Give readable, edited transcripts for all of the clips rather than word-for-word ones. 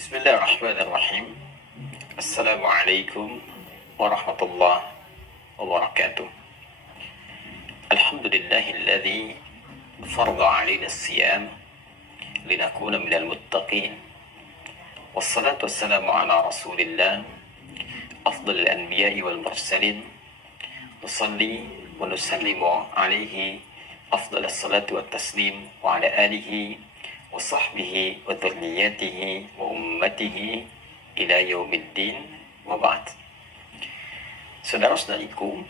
Bismillahirrahmanirrahim. Assalamualaikum warahmatullahi wabarakatuh. Alhamdulillahilladzi farada 'alaina as-siyam linakuna minal muttaqin. Wassalatu wassalamu ala Rasulillah afdhalil anbiya'i wal mursalin. Nusalli wa nusallimu alaihi afdhalas salatu wat taslim wa ala alihi wa sahbihi wa dhurriyyatihi wa ummatihi ila yaumiddin wa ba'd. Saudara-saudariku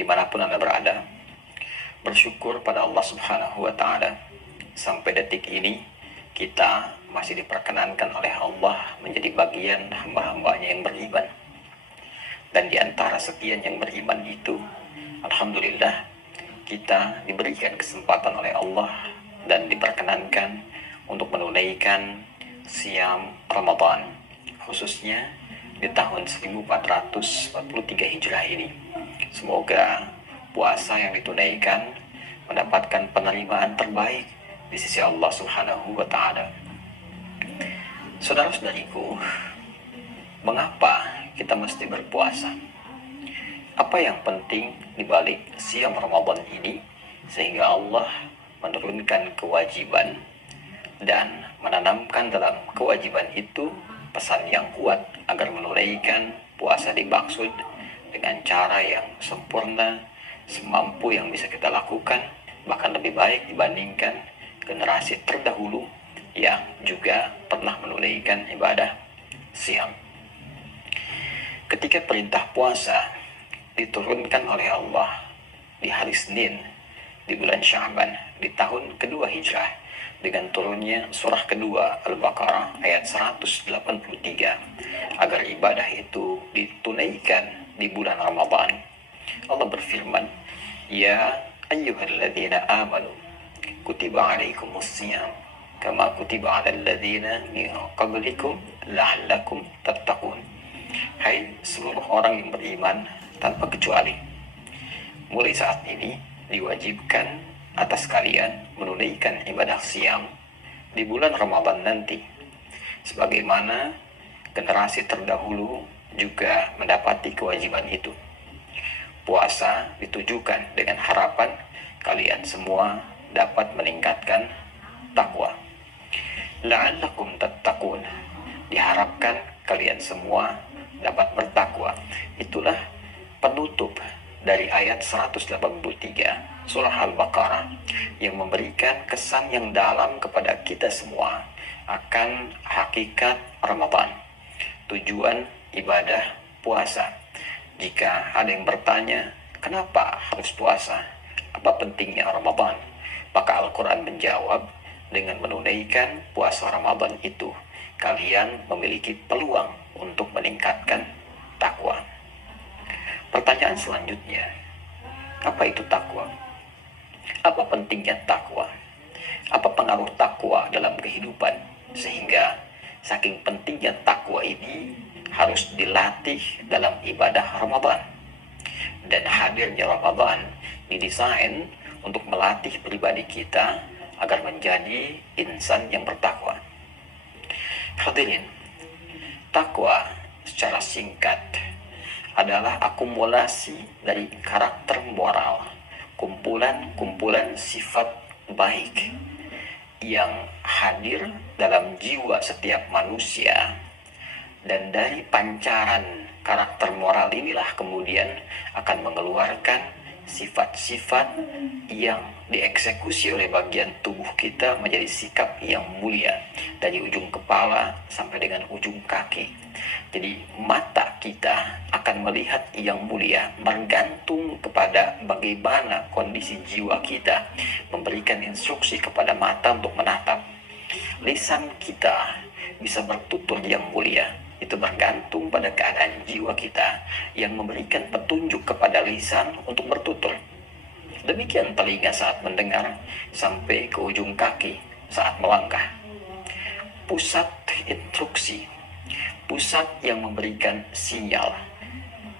dimanapun Anda berada, bersyukur pada Allah Subhanahu wa Ta'ala, sampai detik ini kita masih diperkenankan oleh Allah menjadi bagian hamba-hambanya yang beriman. Dan di antara sekian yang beriman itu, alhamdulillah, kita diberikan kesempatan oleh Allah dan diperkenankan untuk menunaikan siam Ramadan, khususnya di tahun 1443 Hijrah ini. Semoga puasa yang ditunaikan mendapatkan penerimaan terbaik di sisi Allah Subhanahu wa Ta'ala. Saudara-saudariku, mengapa kita mesti berpuasa? Apa yang penting di balik siam Ramadan ini sehingga Allah menurunkan kewajiban dan menanamkan dalam kewajiban itu pesan yang kuat agar menunaikan puasa dimaksud dengan cara yang sempurna, semampu yang bisa kita lakukan, bahkan lebih baik dibandingkan generasi terdahulu yang juga pernah menunaikan ibadah siam. Ketika perintah puasa diturunkan oleh Allah di hari Senin di bulan Sya'ban di tahun kedua Hijrah dengan turunnya surah kedua Al-Baqarah ayat 183 agar ibadah itu ditunaikan di bulan Ramadan, Allah berfirman, "Ya ayyuhalladzina amanu kutiba alaikumus-syiyam kama kutiba 'alal ladzina min qablikum la'allakum tattaqun." Hai seluruh orang yang beriman tanpa kecuali, mulai saat ini diwajibkan atas kalian menunaikan ibadah siam di bulan Ramadan nanti, sebagaimana generasi terdahulu juga mendapati kewajiban itu. Puasa ditujukan dengan harapan kalian semua dapat meningkatkan takwa. La'allakum tattaqun, diharapkan kalian semua dapat bertakwa. Itulah penutup dari ayat 183 surah Al-Baqarah yang memberikan kesan yang dalam kepada kita semua akan hakikat Ramadan, tujuan ibadah puasa. Jika ada yang bertanya, kenapa harus puasa? Apa pentingnya Ramadan? Maka Al-Quran menjawab, dengan menunaikan puasa Ramadan itu, kalian memiliki peluang untuk meningkatkan takwa. Pertanyaan selanjutnya, apa itu takwa? Apa pentingnya takwa? Apa pengaruh takwa dalam kehidupan sehingga saking pentingnya takwa ini harus dilatih dalam ibadah Ramadan? Dan hadirnya Ramadan didesain untuk melatih pribadi kita agar menjadi insan yang bertakwa. Hadirin, takwa secara singkat adalah akumulasi dari karakter moral, kumpulan-kumpulan sifat baik yang hadir dalam jiwa setiap manusia, dan dari pancaran karakter moral inilah kemudian akan mengeluarkan sifat-sifat yang dieksekusi oleh bagian tubuh kita menjadi sikap yang mulia dari ujung kepala sampai dengan ujung kaki. Jadi mata kita akan melihat yang mulia bergantung kepada bagaimana kondisi jiwa kita memberikan instruksi kepada mata untuk menatap. Lisan kita bisa bertutur yang mulia, itu bergantung pada keadaan jiwa kita yang memberikan petunjuk kepada lisan untuk bertutur. Demikian telinga saat mendengar sampai ke ujung kaki saat melangkah. Pusat instruksi, pusat yang memberikan sinyal,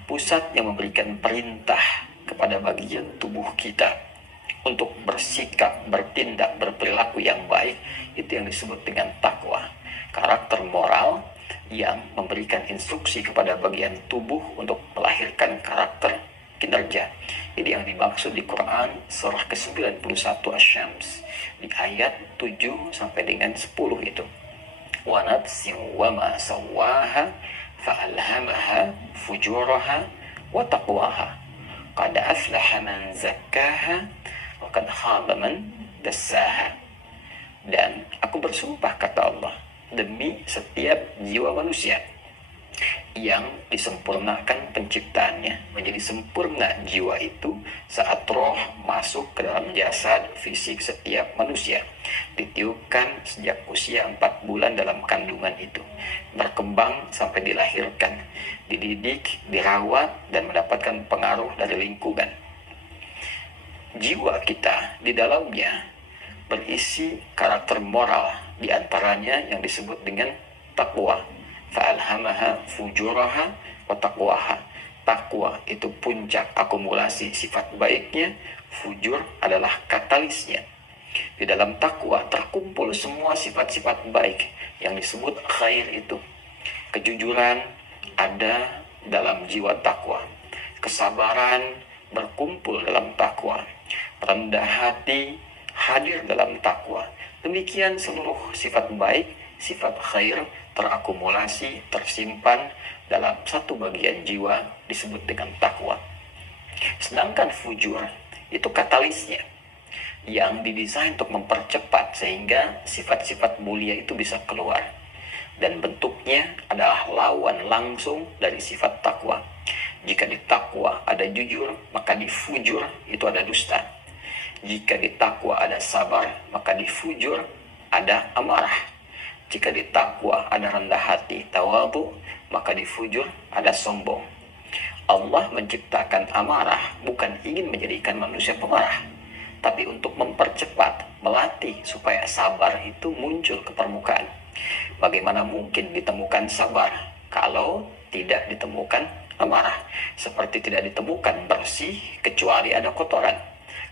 pusat yang memberikan perintah kepada bagian tubuh kita untuk bersikap, bertindak, berperilaku yang baik, itu yang disebut dengan takwa. Karakter moral yang memberikan instruksi kepada bagian tubuh untuk melahirkan karakter kinerja. Jadi yang dimaksud di Quran surah ke-91 Asy-Syams di ayat 7 sampai dengan 10 itu. Wa nafsin wa ma sawwaha fa'alhamaha fujuraha wa taqwaha. Qad aflaha man zakkaha wa qad khaba man dassaha. Dan aku bersumpah, kata Allah, demi setiap jiwa manusia yang disempurnakan penciptaannya menjadi sempurna jiwa itu saat roh masuk ke dalam jasad fisik setiap manusia, ditiupkan sejak usia 4 bulan dalam kandungan itu, berkembang sampai dilahirkan, dididik, dirawat, dan mendapatkan pengaruh dari lingkungan. Jiwa kita di dalamnya berisi karakter moral, diantaranya yang disebut dengan takwa. Fa'alhamaha fujuraha wa taqwaha. Takwa itu puncak akumulasi sifat baiknya, fujur adalah katalisnya. Di dalam takwa terkumpul semua sifat-sifat baik yang disebut khair itu. Kejujuran ada dalam jiwa takwa. Kesabaran berkumpul dalam takwa. Rendah hati hadir dalam takwa. Demikian seluruh sifat baik, sifat khair terakumulasi, tersimpan dalam satu bagian jiwa disebut dengan takwa. Sedangkan fujur itu katalisnya yang didesain untuk mempercepat sehingga sifat-sifat mulia itu bisa keluar. Dan bentuknya adalah lawan langsung dari sifat takwa. Jika di takwa ada jujur, maka di fujur itu ada dusta. Jika di takwa ada sabar, maka di fujur ada amarah. Jika di takwa ada rendah hati, tawadhu, maka di fujur ada sombong. Allah menciptakan amarah bukan ingin menjadikan manusia pemarah, tapi untuk mempercepat, melatih supaya sabar itu muncul ke permukaan. Bagaimana mungkin ditemukan sabar kalau tidak ditemukan amarah? Seperti tidak ditemukan bersih kecuali ada kotoran.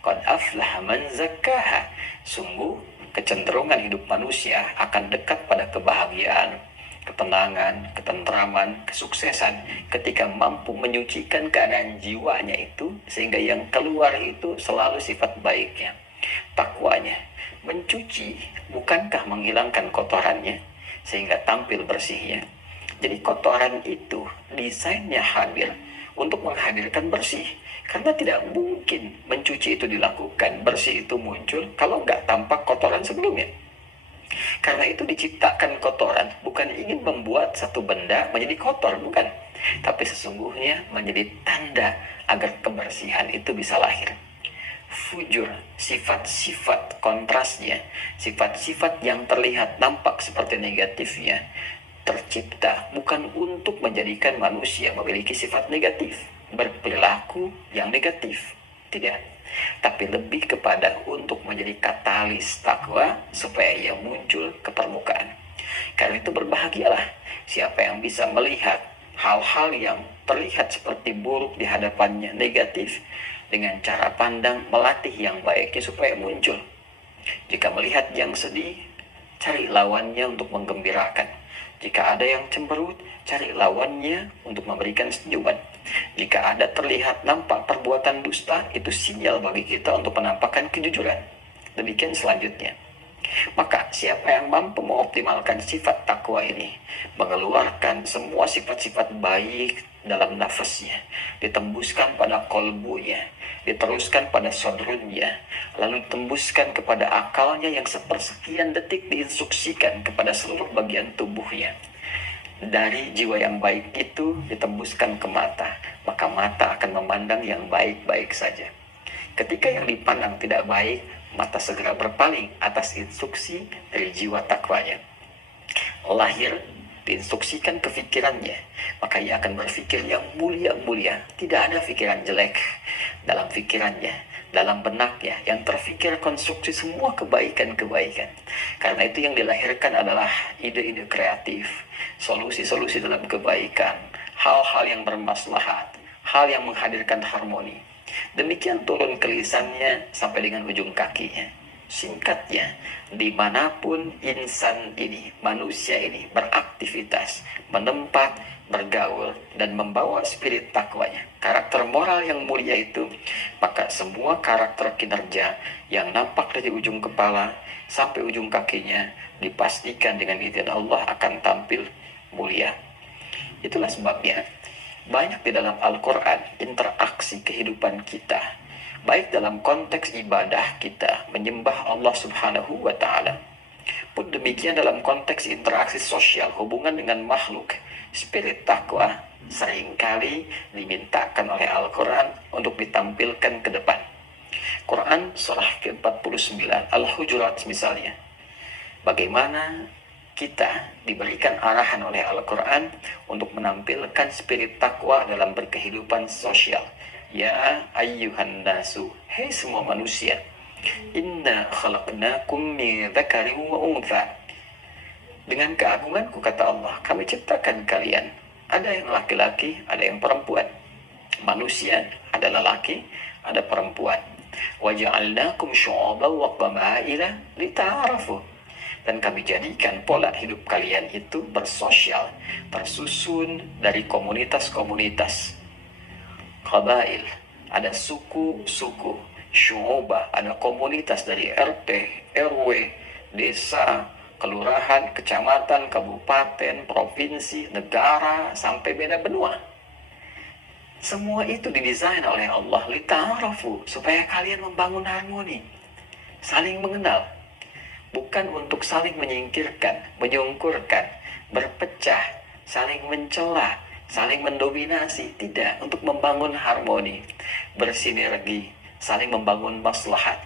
Qad aflaha man zakkaha. Sungguh kecenderungan hidup manusia akan dekat pada kebahagiaan, ketenangan, ketentraman, kesuksesan ketika mampu menyucikan keadaan jiwanya itu sehingga yang keluar itu selalu sifat baiknya, takwanya. Mencuci bukankah menghilangkan kotorannya sehingga tampil bersihnya? Jadi kotoran itu desainnya hadir untuk menghadirkan bersih. Karena tidak mungkin mencuci itu dilakukan, bersih itu muncul kalau nggak tampak kotoran sebelumnya. Karena itu diciptakan kotoran bukan ingin membuat satu benda menjadi kotor, bukan. Tapi sesungguhnya menjadi tanda agar kebersihan itu bisa lahir. Fujur, sifat-sifat kontrasnya, sifat-sifat yang terlihat nampak seperti negatifnya, tercipta bukan untuk menjadikan manusia memiliki sifat negatif, berperilaku yang negatif, tidak, tapi lebih kepada untuk menjadi katalis takwa supaya ia muncul ke permukaan. Karena itu berbahagialah siapa yang bisa melihat hal-hal yang terlihat seperti buruk di hadapannya, negatif, dengan cara pandang melatih yang baiknya supaya muncul. Jika melihat yang sedih, cari lawannya untuk menggembirakan. Jika ada yang cemberut, cari lawannya untuk memberikan senyuman. Jika ada terlihat nampak perbuatan dusta, itu sinyal bagi kita untuk menampakkan kejujuran. Demikian selanjutnya. Maka siapa yang mampu mengoptimalkan sifat takwa ini, mengeluarkan semua sifat-sifat baik dalam nafasnya, ditembuskan pada kolbunya, diteruskan pada sodrunnya, lalu ditembuskan kepada akalnya yang sepersekian detik diinstruksikan kepada seluruh bagian tubuhnya. Dari jiwa yang baik itu ditembuskan ke mata, maka mata akan memandang yang baik-baik saja. Ketika yang dipandang tidak baik, mata segera berpaling atas instruksi dari jiwa takwanya. Lahir diinstruksikan ke pikirannya, maka ia akan berpikir yang mulia-mulia. Tidak ada pikiran jelek dalam pikirannya, dalam benaknya, yang terfikir konstruksi semua kebaikan-kebaikan. Karena itu yang dilahirkan adalah ide-ide kreatif, solusi-solusi dalam kebaikan, hal-hal yang bermaslahat, hal yang menghadirkan harmoni. Demikian turun ke lisannya sampai dengan ujung kakinya. Singkatnya, dimanapun insan ini, manusia ini beraktivitas, menempat, bergaul, dan membawa spirit takwanya, karakter moral yang mulia itu, maka semua karakter kinerja yang nampak dari ujung kepala sampai ujung kakinya dipastikan dengan izin Allah akan tampil mulia. Itulah sebabnya banyak di dalam Al-Quran interaksi kehidupan kita, baik dalam konteks ibadah kita menyembah Allah Subhanahu wa Ta'ala, pun demikian dalam konteks interaksi sosial hubungan dengan makhluk. Spirit takwa seringkali dimintakan oleh Al-Quran untuk ditampilkan ke depan. Quran surah ke-49 Al-Hujurat misalnya, bagaimana kita diberikan arahan oleh Al-Quran untuk menampilkan spirit takwa dalam berkehidupan sosial. Ya ayyuhan nasu, hei semua manusia, inna khalaqnakum min dzakarin wa untha, dengan keagunganku kata Allah, kami ciptakan kalian, ada yang laki-laki, ada yang perempuan. Manusia ada lelaki, ada perempuan. Wa ja'alnakum syu'uban wa qabaila lita'arafu, dan kami jadikan pola hidup kalian itu bersosial, tersusun dari komunitas-komunitas. Qabail, ada suku-suku. Syu'ubah, ada komunitas dari RT, RW, desa, kelurahan, kecamatan, kabupaten, provinsi, negara, sampai beda benua. Semua itu didesain oleh Allah lita'arafu, supaya kalian membangun harmoni, saling mengenal, bukan untuk saling menyingkirkan, menyungkurkan, berpecah, saling mencela, saling mendominasi. Tidak, untuk membangun harmoni, bersinergi, saling membangun maslahat.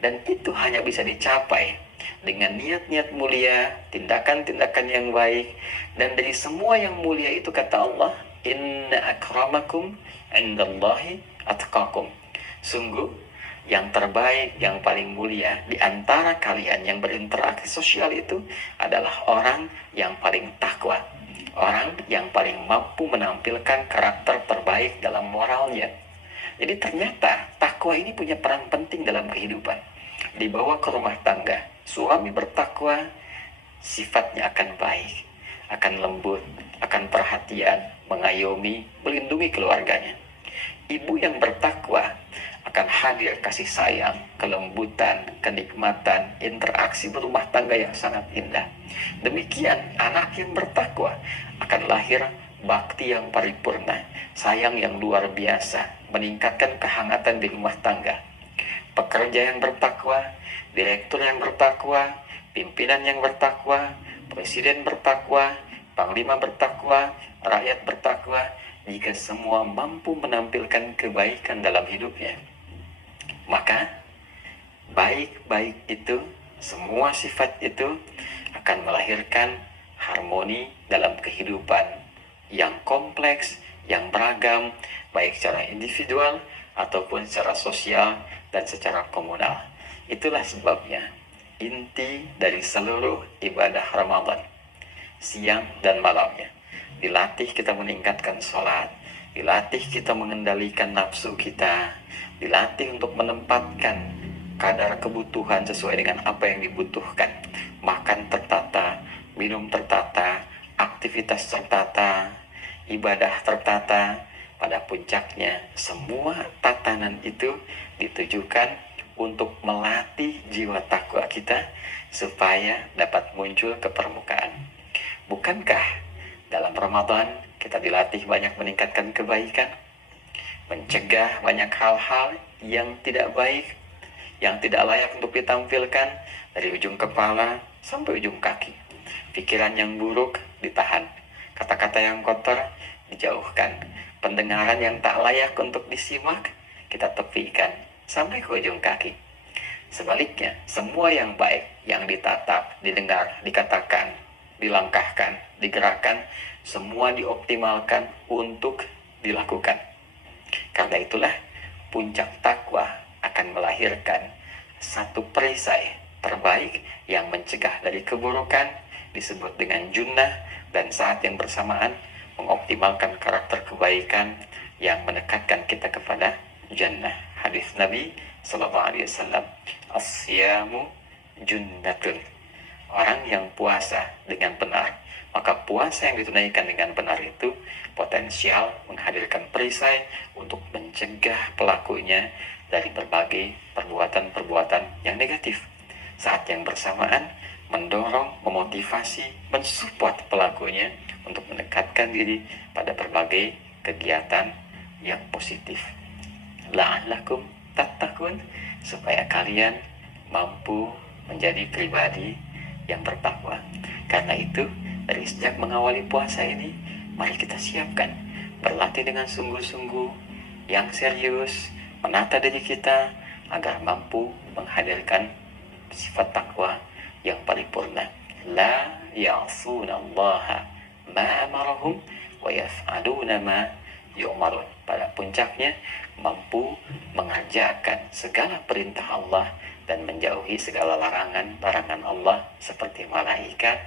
Dan itu hanya bisa dicapai dengan niat-niat mulia, tindakan-tindakan yang baik. Dan dari semua yang mulia itu kata Allah, inna akramakum indallahi atqakum, sungguh yang terbaik, yang paling mulia di antara kalian yang berinteraksi sosial itu adalah orang yang paling takwa, orang yang paling mampu menampilkan karakter terbaik dalam moralnya. Jadi ternyata takwa ini punya peran penting dalam kehidupan. Dibawa ke rumah tangga, suami bertakwa, sifatnya akan baik, akan lembut, akan perhatian, mengayomi, melindungi keluarganya. Ibu yang bertakwa akan hadir kasih sayang, kelembutan, kenikmatan, interaksi berumah tangga yang sangat indah. Demikian anak yang bertakwa akan lahir bakti yang paripurna, sayang yang luar biasa, meningkatkan kehangatan di rumah tangga. Pekerja yang bertakwa, direktur yang bertakwa, pimpinan yang bertakwa, presiden bertakwa, panglima bertakwa, rakyat bertakwa, jika semua mampu menampilkan kebaikan dalam hidupnya, maka baik-baik itu, semua sifat itu akan melahirkan harmoni dalam kehidupan yang kompleks, yang beragam, baik secara individual ataupun secara sosial dan secara komunal. Itulah sebabnya inti dari seluruh ibadah Ramadan, siang dan malamnya, dilatih kita meningkatkan sholat, dilatih kita mengendalikan nafsu kita, dilatih untuk menempatkan kadar kebutuhan sesuai dengan apa yang dibutuhkan, makan tertata, minum tertata, aktivitas tertata, ibadah tertata. Pada puncaknya, semua tatanan itu ditujukan untuk melatih jiwa takwa kita supaya dapat muncul ke permukaan. Bukankah dalam Ramadan kita dilatih banyak meningkatkan kebaikan, mencegah banyak hal-hal yang tidak baik, yang tidak layak untuk ditampilkan, dari ujung kepala sampai ujung kaki. Pikiran yang buruk ditahan, kata-kata yang kotor dijauhkan, pendengaran yang tak layak untuk disimak kita tepikan sampai ke ujung kaki. Sebaliknya, semua yang baik yang ditatap, didengar, dikatakan, dilangkahkan, digerakkan, semua dioptimalkan untuk dilakukan. Karena itulah puncak takwa akan melahirkan satu perisai terbaik yang mencegah dari keburukan, disebut dengan junnah, dan saat yang bersamaan mengoptimalkan karakter kebaikan yang mendekatkan kita kepada jannah. Hadis Nabi Sallallahu Alaihi Wasallam, as-siyamu junnatun, orang yang puasa dengan benar, Maka puasa yang ditunaikan dengan benar itu potensial menghadirkan perisai untuk mencegah pelakunya dari berbagai perbuatan-perbuatan yang negatif. Saat yang bersamaan mendorong, memotivasi, mensupport pelakunya untuk mendekatkan diri pada berbagai kegiatan yang positif. La'allakum tattaqun, supaya kalian mampu menjadi pribadi yang bertakwa. Karena itu, dari sejak mengawali puasa ini, mari kita siapkan berlatih dengan sungguh-sungguh, yang serius, menata diri kita agar mampu menghadirkan sifat takwa yang paripurna. La ya'sunallaha ma amarahum wa yaf'aluna ma yu'marun. Pada puncaknya mampu mengerjakan segala perintah Allah dan menjauhi segala larangan Allah seperti malaikat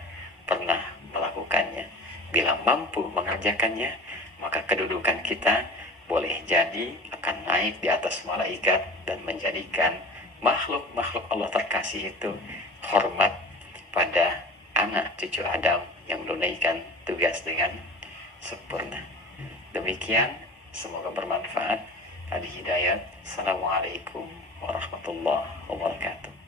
pernah melakukannya. Bila mampu mengerjakannya, maka kedudukan kita boleh jadi akan naik di atas malaikat dan menjadikan makhluk-makhluk Allah terkasih itu hormat pada anak cucu Adam yang menunaikan tugas dengan sempurna. Demikian, semoga bermanfaat. Adi Hidayat. Assalamualaikum warahmatullahi wabarakatuh.